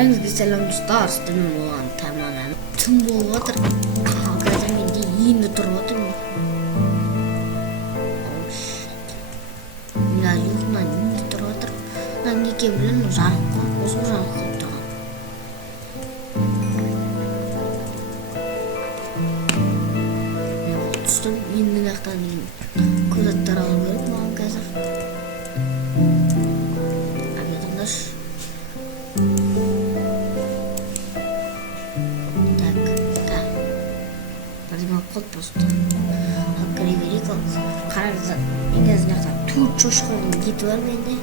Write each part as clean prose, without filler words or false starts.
Бәріңізге сәлем достар, түнім оған тамаман түн болып отыр. Қазір менде енді тұрып отырмын. Мен ұйқымнан енді тұрып отыр. Неге білемін, жарық қой, осы жарық қойып тұрған. Мен түстім, енді мақтан көз аттар алу керек маған қазір. Тыңдашы. Код просто Кривирико қараңыздар, мен қазір мына төрт шошқаның кеті бар менде.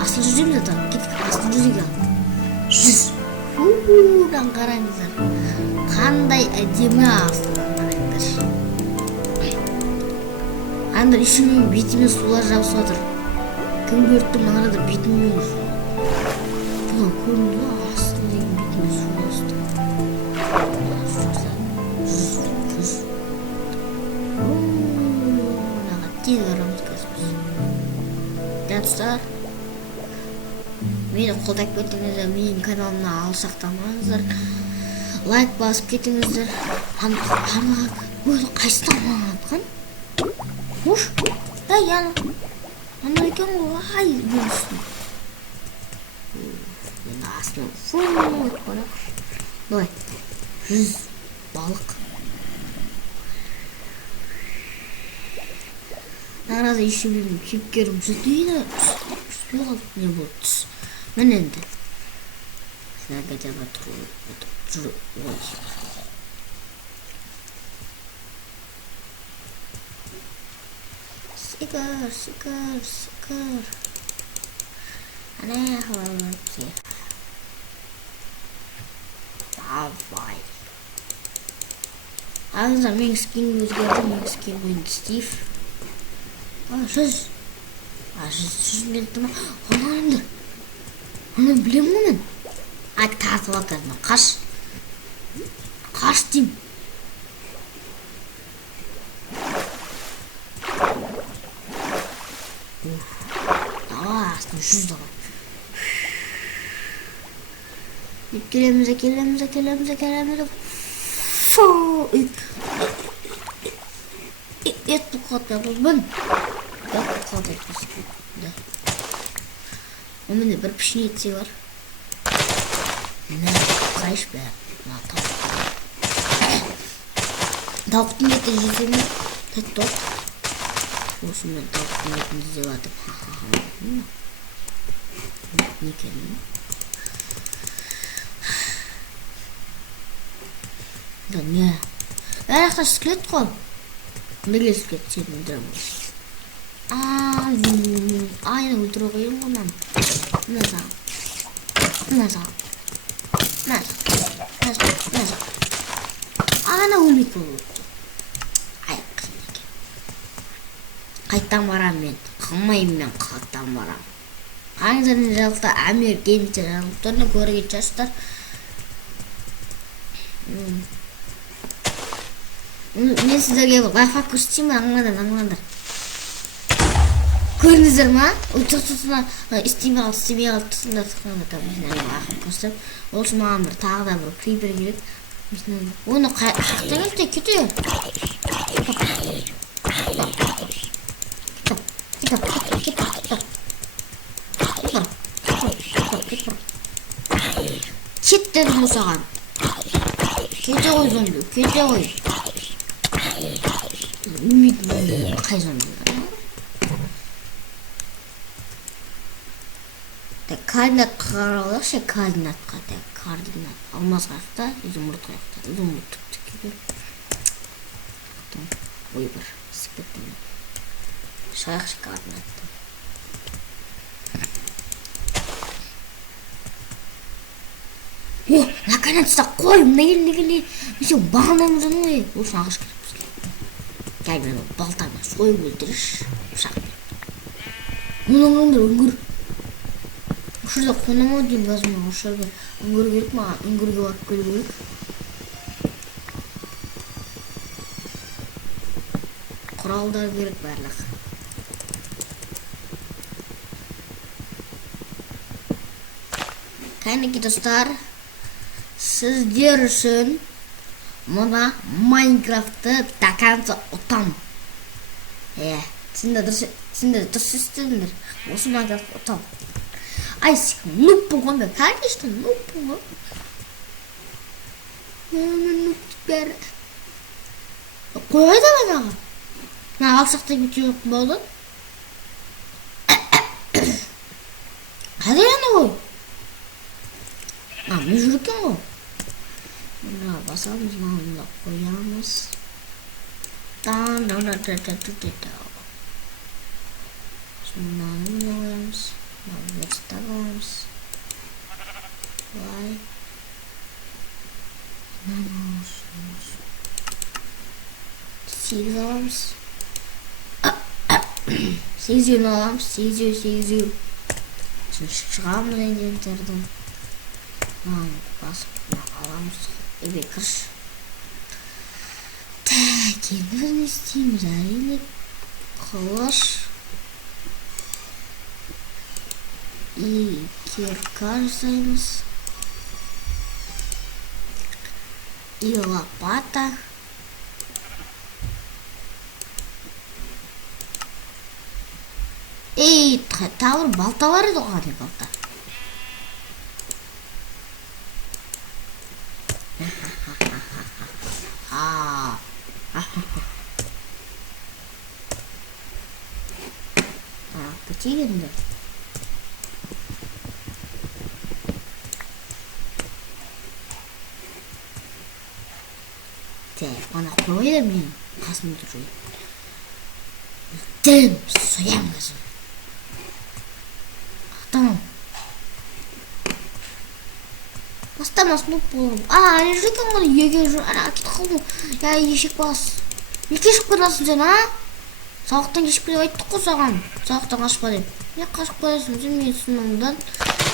Асыл жүзем жатыр, кетіп асыл жүзеге ал. Қараңыздар, қандай әдемі асылдан қараңыздар. Анда үшінің бетімен сулар жабысып жатыр. Кім көрді маңырады бетімен су. Бұл көрінді ма, асыл деген бетімен су басты. Тез қарамыз қазір. Достар, мені қолдап кетіңіздер, менің каналымна алсақтамаңыздар, лайк басып кетіңіздер. Қайсыдан маған атқан? Уш, яны ана екен ғой, бөлістің. Енді астынан фу қорақ. Былай 100 балық. Арада еще менің кейіпкерім жүздейді, үспей қалып не болды түс. Мен енді снагадяға жүру ой. Сикір. Ана қалалар бізге. Давай. Ағыздар, менің скинім өзгерді, менің скинім енді Стив. Жүз келді ма? Оны білемін ғой мен. Тартып атадым, қаш дейм. Астын 100 да бар. Келеміз. Ет бұл қотта бұл бұн. У мене бір пішіне етсе бар. Қайш бә. Тауықтың етін жесе ме? Тәтті от. Осы мен тауықтың етін жесе батып. Не келін? Да не. Әріқта скелет қой. Неге скелет сені өлтіремін? Айна өлтіру қойым ғынан. Мына саған. Ана өлмейді бұл өтті. Қиын екен. Қайттан барам мен. Қылмайым мен қайттан барам. Қаңызырын жалықта әмір кенді жалықтырны көрген жастар. Мен сіздерге лайфхак көрсетейін, аңғандар. Көрдіңіздер ма? Тұтына істемей қалды тұсында көрсетіп. Ол үшін маған бір тағы да бір крипер керек. Оны қақта келді, кете. Кет дедім осаған. Кете ғой зомби, кете ғой. Өлмейді, қай зомби? Координатқа қаралықшы, координатқа. Координат. Алмаз қаяқта, изумруд қаяқта. Изумруд түптік кебер. Ой бір, сіпеттім. Шаяқшы координатты. О, наконец-то қой, неге. Мен бағынамын жаны ғой. Осы ағаш керек бізге. Кәй мен балтаңа сойып өлтіріш. Ұшақ бер. Мұныңыңды үңгір. Şurada konum o diyeyim lazım. Şurada ıngır gerek mi? Ingırga bakıp gerek. Kurallar gerek bарлық. Кәнеки достар, сіздер үшін мына Майнкрафтты до конца ұтам. Сендер дұрыс естідіңдер. Осы Майнкрафтты ұтам. Ай, сен нуб болған бе? Конечно, нуб болған. Нуб бәрі. Қойды бағанаға. Мына алшақта кеткен жоқ болды. Қадай ана ғой. Мен жүр екен ғой. Мына басамыз, мына қоямыз. Мынаны қоямыз. Мынаны қоямыз. Былай. Сегіз аламыз. Сегізеуін аламыз. Сегізеу. Шығамыз инвентарьдан. Басып аламыз. Кіріш. Так, енді не істейміз? Әрине қылыш и кирка жасаймыз. И лопата. Тағы бір балта бар еді ғой, не балта. Бітейік енді. Ана қойды мен қасымда жүрейін. Дім, соям қазір. Tamam. Бастамас нұп болым. Не жүрген ғана еге жүр. Кет қалдым. Ешек бас. Не кешіп қойдасың сен, Сауықтан кешіп қойып айттық қой саған. Сауықтан қашпа деп. Не қашып қойдасың сен, мен сұнымдан.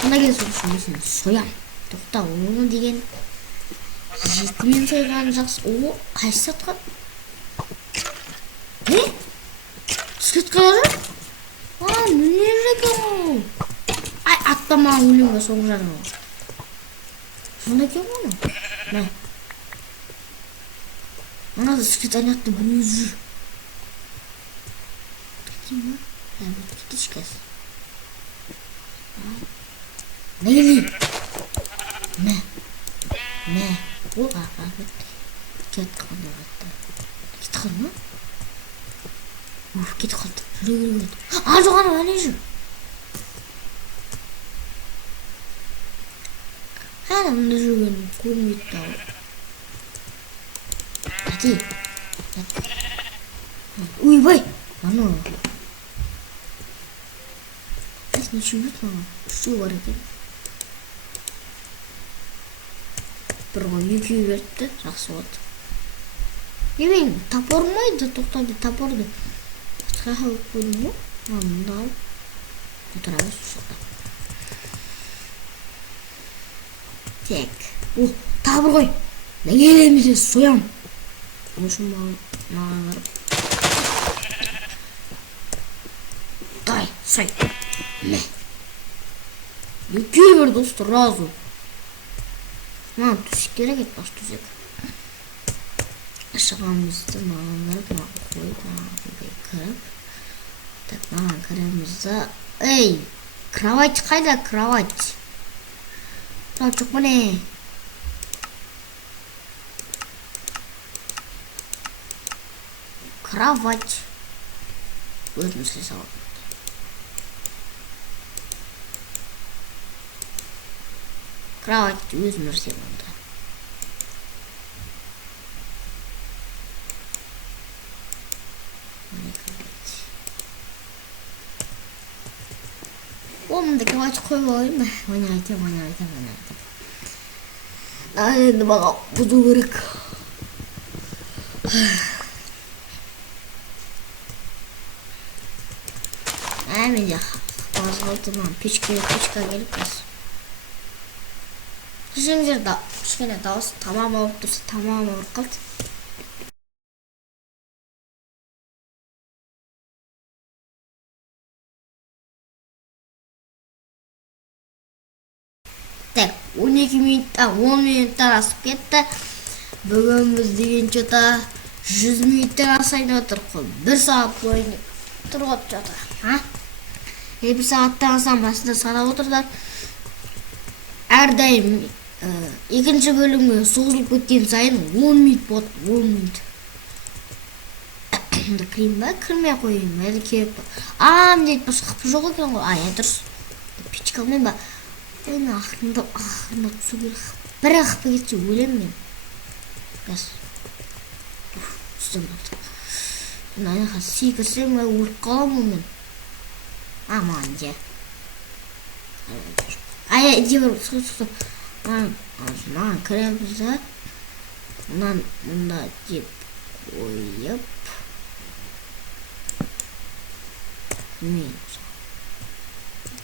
Мына келесің үшін сен соям. Тоқта, оны деген жетімен сойған жақсы. Қайсы сатқан? Түскет қайыр? Не жүрген ғой? Аттама өлең ба соңғы жарың ғой. Сонда кен ғой? Мә. Мына да сүкет айнатты бұл өзі жүр. Кем ба? Бұл кетешкәз. Мә келейін. Мә. Ол қағады. Кет қалды қатты. Кет қалды ма? Кет қалды. Жүре. Жоғаны әлі жүр. Мұнда жүрген көрмейді дауы. Әдей. Ойбай! Аны. Неше өт маған? Үшеу бар екен. Бір ғой екеу берді. Жақсы болды. Мен тапор мойды? Тоқтады тапорды. Қақы қойдым ғой. Мұнда алып. Отырамыз ұшықта. Так. Тағы бір қой. Келемесе соям. Осым маған қарып. Дай, сой. Мә. Екеу бір досты разу. Төсек керек ет баш төсек. Шығамызды маған қарып, маған қойып. Так, маған қарамызды. Кровать қайда, кровать? Çok bu ne? Кровать. Өзіміз салып. Кровать өзіміз салып. Oğlum da kıvaç koyayım mı? Oynayacağım. Енді баға бұзу керек. Менде базғалтыман печка келіп бас. Кішіңдер кішкене дауыс тамам ауып тұрса тамам ауыр қалды. Так, 12 минуттан 10 минуттан асып кетті. Бүгін біз деген что-то 100 минуттан асайын отыр қой. 1 сағат бойы тұрып отыр. Бір сағаттан асан басында санап отырдар. Әрдайым екінші бөлімге созылып кеткен сайын 10 минут болады, 10 минут. Кірейін ба, кірмей қойын әлі керек ба. Міндет басқа қапы жоқ екен ғой. Я дұрыс. Пичкалмен ба. Оны ақырында түсу керек. Бір ақпы кетсе өлем мен. Газ. Үстім болды. Аяқа секірсем өліп қалам мен. Аман де. Де бір сұқты. Маған кіреміз да. Мұнда деп қойып. Мен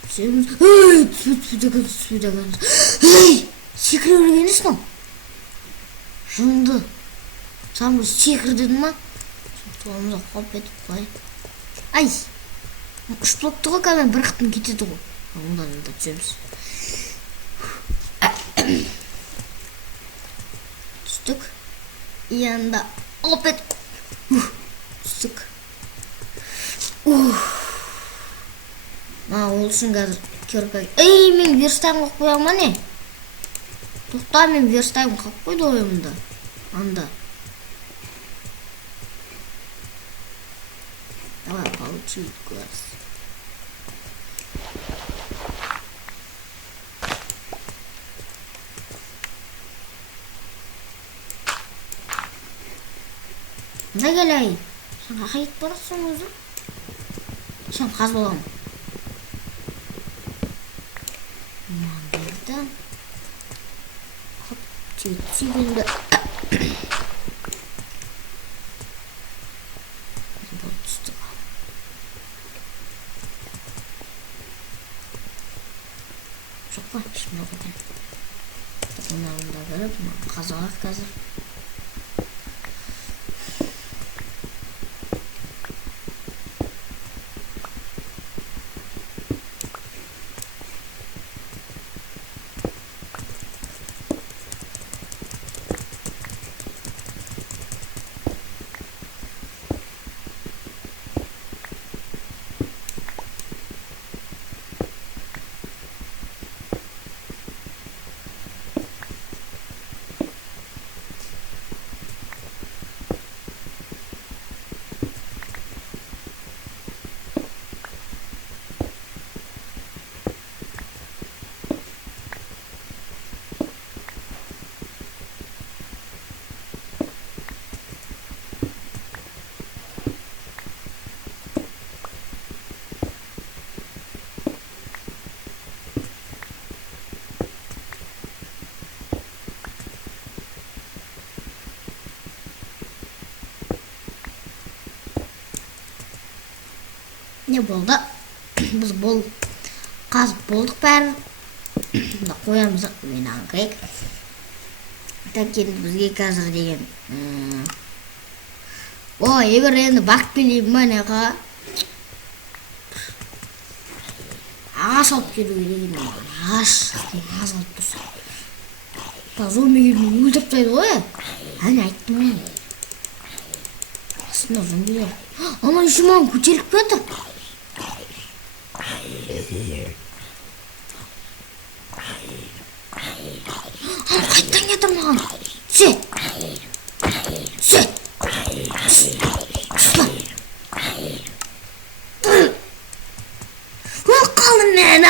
түсеміз. Түспейді. Секіре өлгенесің ол. Жынды. Сам бір секір дедің ма? Туамызға қауып етіп қылай. Үш блокты ғой кәмен бір қыптың кетеді ғой. Ондан түсеміз. Түстік. Янда қауып етіп. Түстік. Ол үшін қазір көріп мен верстайым қақып қоям ма не? Тоқта, мен верстайым қақып қойды ойымда. Анда. Давай получить глаз. Да келей. Сен қақайып барасың өзі? Сен қаз болам. Маңдырды. Хоп, түйгенді. Бұл түсті. Жоқ па, шымда көтен. Бұнда көріп, қазалақ қазір. Не болды? Біз қазып болдық бәрі. Қоямыз мен аңқырек. Так енді бізге қазір деген. Егер енді бақ келейін ба неға? Ағаш алып келу деген. Ағаш алып тұрса. Зомбилерді өлтіріп тастайды ғой. Әне айттым мен. Астында зомбилер. Ана еще маған көтеріліп кетті. Қайттан кетір маған. Түсе. Қалдым мен.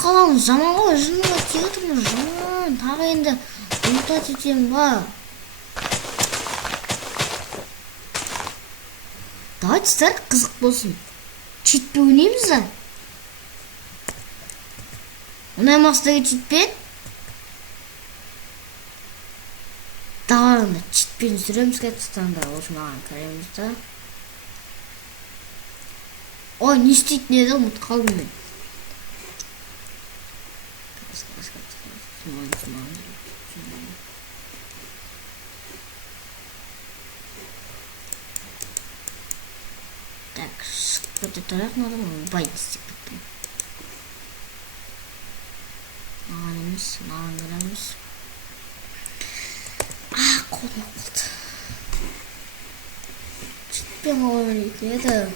Қалауын жаман ғой, жынға тегітімін жаман. Тағы енді ұлтат етем ба. Давайте сәл қызық болсын. Читпе ойнаймыз да. Ұнаймастығы читпен. Даварында читпен жүреміз кәтістанда. Осы маған көреміз да. Не істейтін еді, ұмыт қалдым мен. Так, шықтым. что-то тарах надо боится. Анамыз. Қолым қалды. Жетпей қалып еді.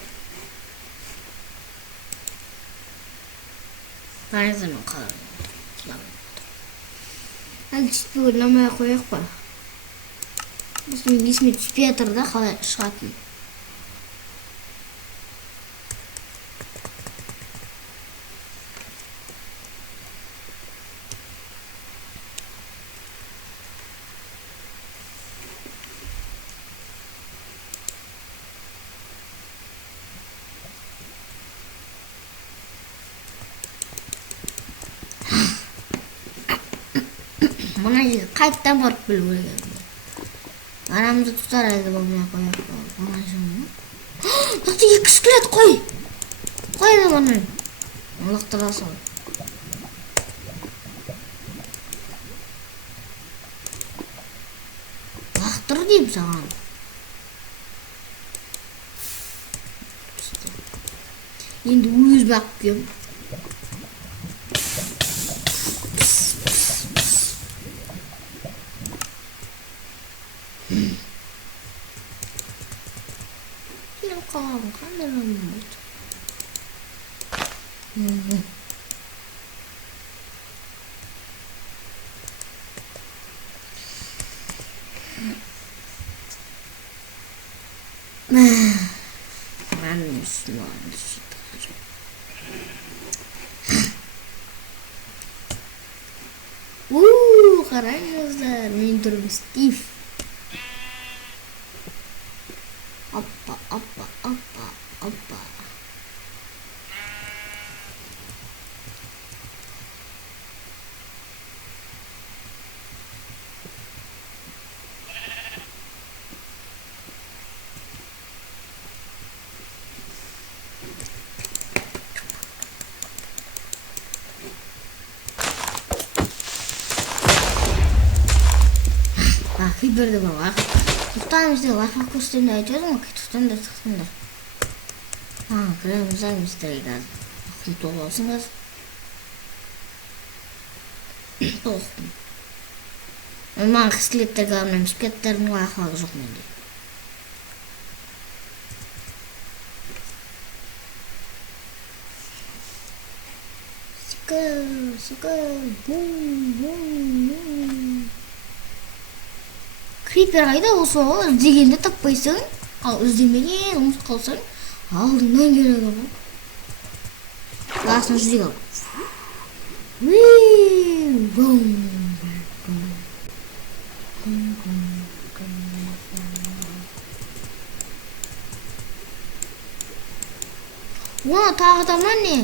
Паразитмен қалып. Әлі жетпей ойламай қояқ па. Осымен есіме түспей жатыр да қалай шығатын. Мына жерге қайттан барып білу керек. Арамызды тұтар әлі болмай қояқ. Мына жерге. Нақты екі скелет қой. Қой да баны. Лақтыра сал. Лақтыр деймін саған. Енді өз бақ кем. Қалам қандай жаман болды. Қараңыздар, мен тұрмын Стив. Опа. Киберді бала. Тоқтаңыз деп лайфхак көрсетемін деп айтып едім, тоқтаңдар. Кіреміз мистер газ. Ақым толы алсын газ. Тоқтым. Маған қыстылеттерге армайым, спекеттердің лайфхагы жоқ менде. Сикл, бум. Крипер қайда осы іздегенде таппайсың, ал іздемеген ұмытып қалсаң, алдыңнан келеді ғой. Ласын жүзек ал. Оны тағы да ма не?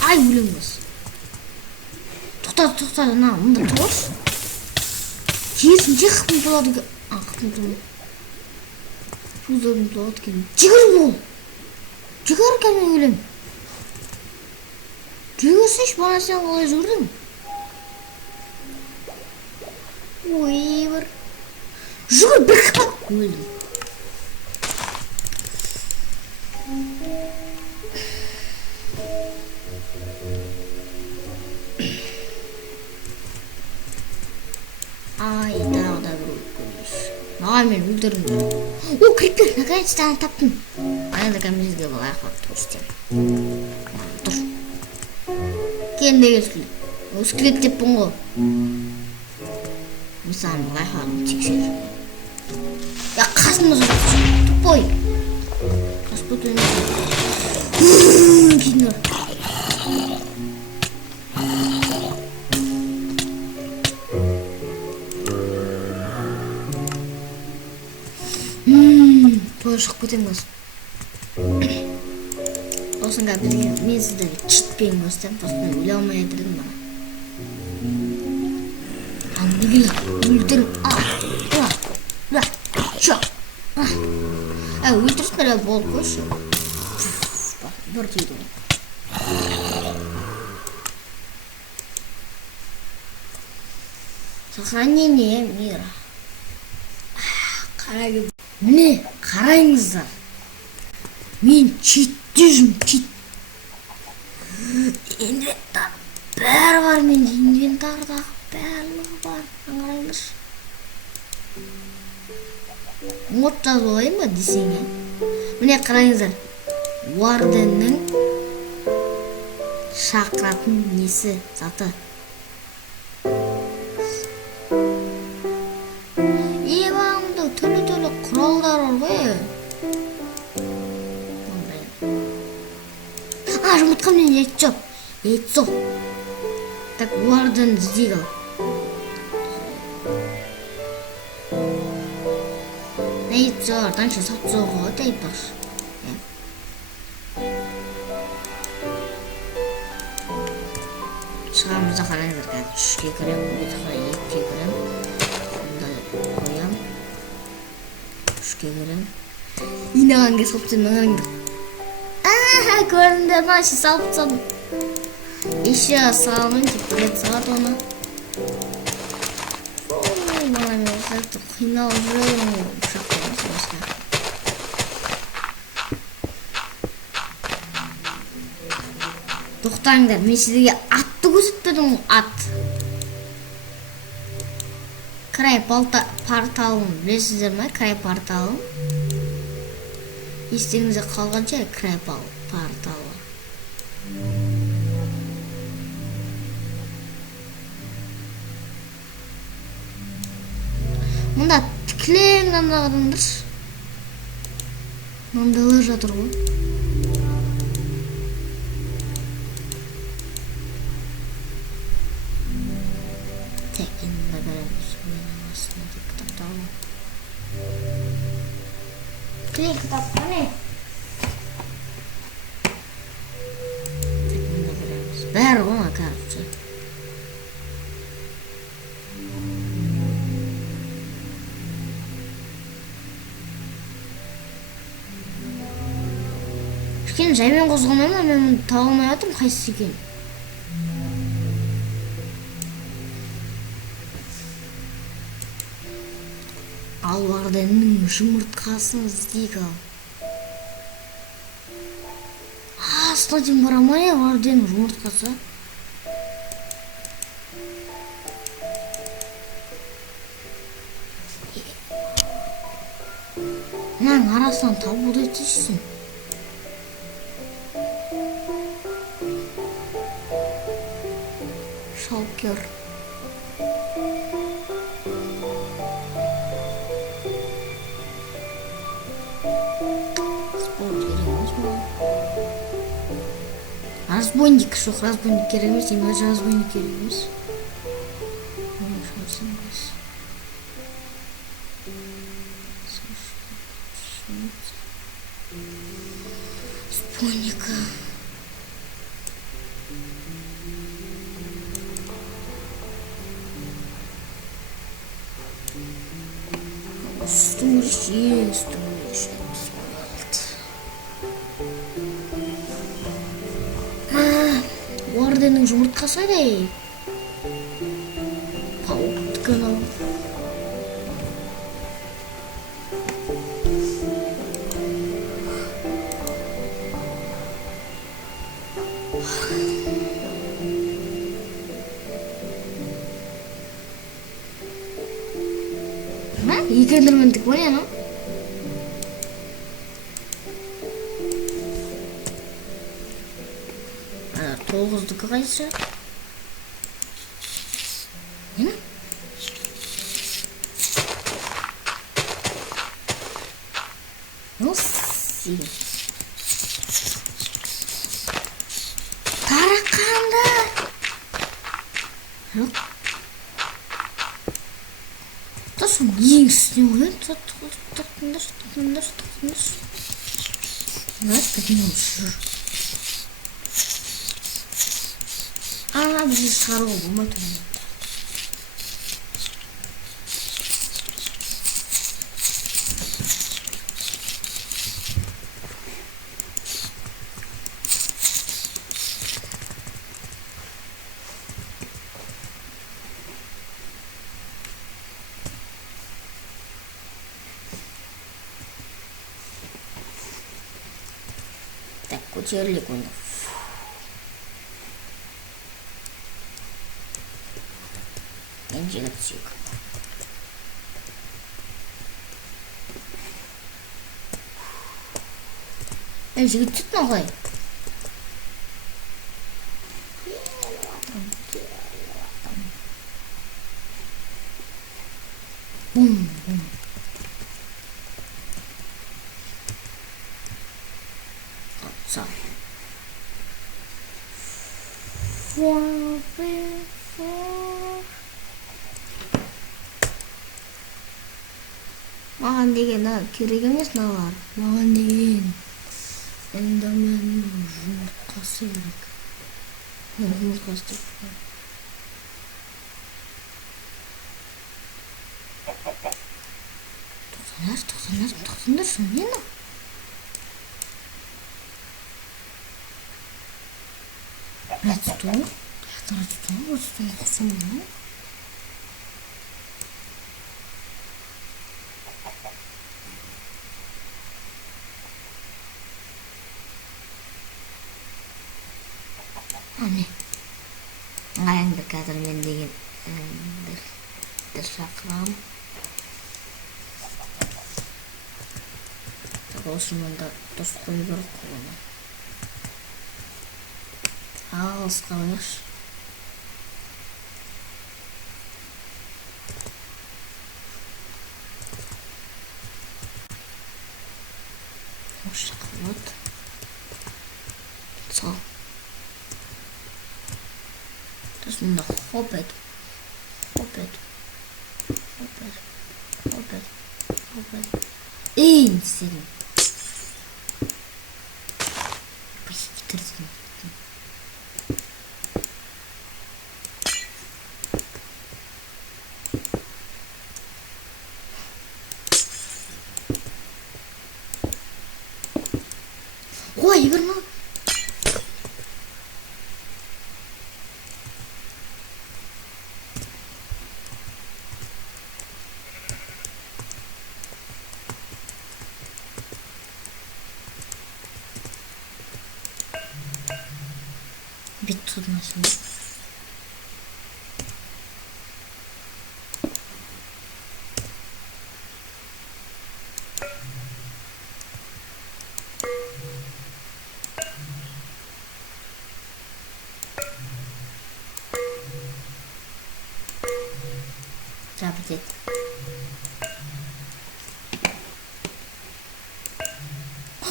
Ай, өлеміз. Тоқтар, ана, мұнда тұршы. Керісінше қытым болады ке. Қытым тұрмайды. Пұлдардың болады ке. Жүгір бол. Жүгір кәме өлем. Жүгірсеш, бана сен қалай жүгірдің? Ой, бір. Жүгір, бір қыпақ. Өлдім. Ай, тағы да бір көріш. Мен өлдірдім. О, крипер, наконец-то аны таптым. Ана кәмізге бұл аяқлап тұрыстем. Тұр. Кендегі скелет. Ол скелет деппін ғой. Мысалы, бұл аяқлағын тексер. Я қасымда жүріп. Тупой. Қаспыт өңі. Кейдіңдер. Шығып кетем көз. Осынға бізге мен сіздерге читпейін көстем, просто өле алмай етірдім бара. Неге өлтірім. Өлтірсін әрі болып көші. Бір тейді ғой. Сохранение мира. Міне қараңыздар, мен читте жүрмін, чит. Инвентар бәрі бар менде, инвентардағы барлығы бар. Қараңдаршы. Мод жазып алайын ба десең, міне қараңыздар, Уарденнің шақыратын несі заты. Бағымда түрлі құралдар бар ғой. Жұмыртқа мен яйцо. Так, Уарден іздейік ал. Яйцо, раньше сапсоға өтейіп бар. Шығамызда қараңыздар, қазір 3-ке кірем, 2-ке кірем. Сонда қоям. 3-ке кірем. Инағанға сопсын, маңарыңдар. Көрінді, наши салыпсын. Еще салымын, тек салат оны. Маған өздерді қинал жүрем, ұшақтаймыз басқа. Тоқтаңдар, мен сіздерге атты көрсетпедім, ат. Край порталын білесіздер ме? Край порталын. Естеріңізде қалған жай край порталы. Мұнда тіклең адамдар. Мындалар жатыр ғой. Клей кітап қане? Бәрі ғана кәріпші. Шкен жаймен қозғалмайма, мен таба алмай жатырмын қайсысы екен. Ал Уарденнің жұмыртқасын іздейік ал. Стадион бара ма я, Уарденнің жұмыртқасы? Мынаның арасынан табуды етесің. Шалкер. Разбойник, жоқ, разбойник керек емес, именно разбойник керек емес. Разбойника. Стумриш. Уарденнің жұмыртқасы қайда? Пауктікі анау. Екі эндермендік бар я, анау? Тоғыздікі қайсы? Не? Носи. Тарақандар. Жоқ. Тосын ең үстіне қойын. Тоқтыңдар. Қайдан жүр. Ана бізді шығаруға болмайды. көтерілейік онда. Мен жеңіп түсейік. Жігіт түттің ағылай. Бум, бум. Сау. Маған деген керек емес мыналар. Маған деген эндерменнің жұмыртқасы керек. Жұмыртқасы деп. Тоқтаңдар, сол не мынау? Редстоун? Редстоун құсы мынау? Ане. Ағайыңды қазір мен деген бір шақырам. Осында дұрыс қою керек қолына. Алысқа қойыңыз. Осы жаққа вот. Сол. Мында хоп ет. Ей, не істедің? Бітірдім. Ой, бір ма? Бит tutmasın. 잡지.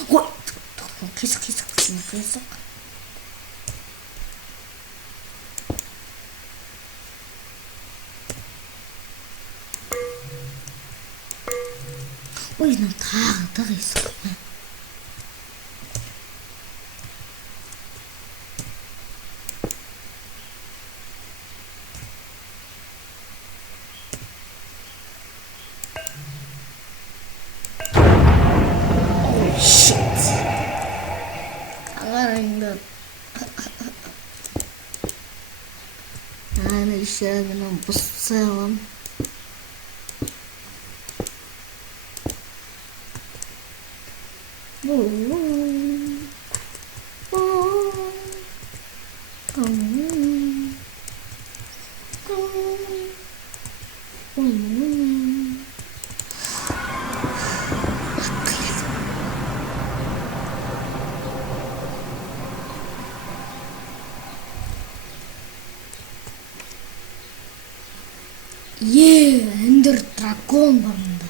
와, 계속. Ой, 난 다 있어. Наверное, еще одном по целом. Эндер дракон бар мында.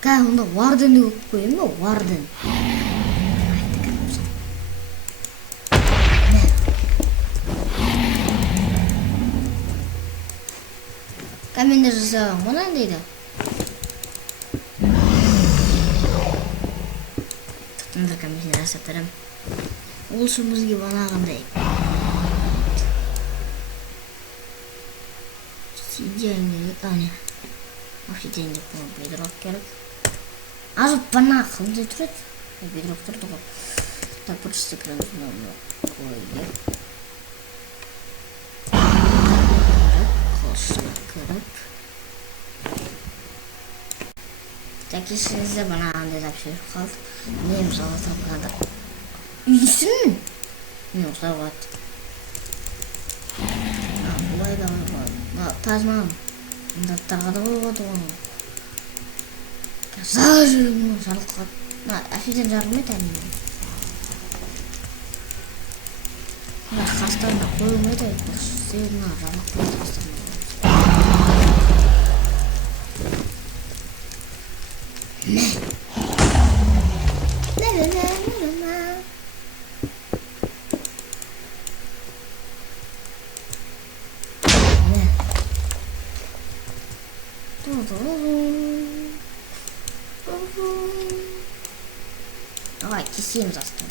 Кай, онда Варденді көп қойым ба? Варден. Каменді жасағам, мұна дейді. Тұқтымдар каменді жасатырым. Ол шымызге банағындай. Деньги, Аня. Вообще деньги по бедрок керек. Аж бана қылды тұрады. Бедрок тұрды ғой. Так, просто экранды қойып. Қылшына кіріп. За кешіріңіздер манағандай тапсырып қалдық. Не мысалы тапқанда үйсің не осылай болады. Бұлай да тазман даттарға да қойғады ғой. Зар жүрегімнің жарылып қалды. Әфеден жарылмайды әне. Қастарына қойылмайды. Себебіне жарылып қалды қастарына. Давай, кисейим за стол.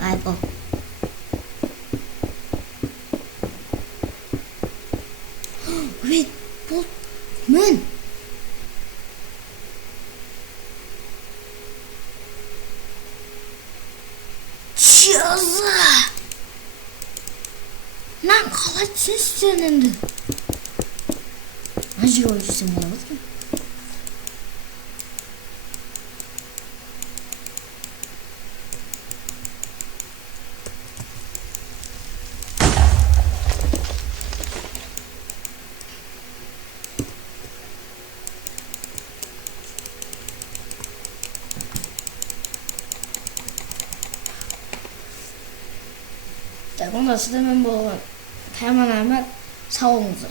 Ай, бол. Red Bull Moon. Чёза! Нам қалай түсінсен енді. Ажи ой жүрсем болады екен. 자, 오늘 쓰면 뭐 다양한 하면 사오면서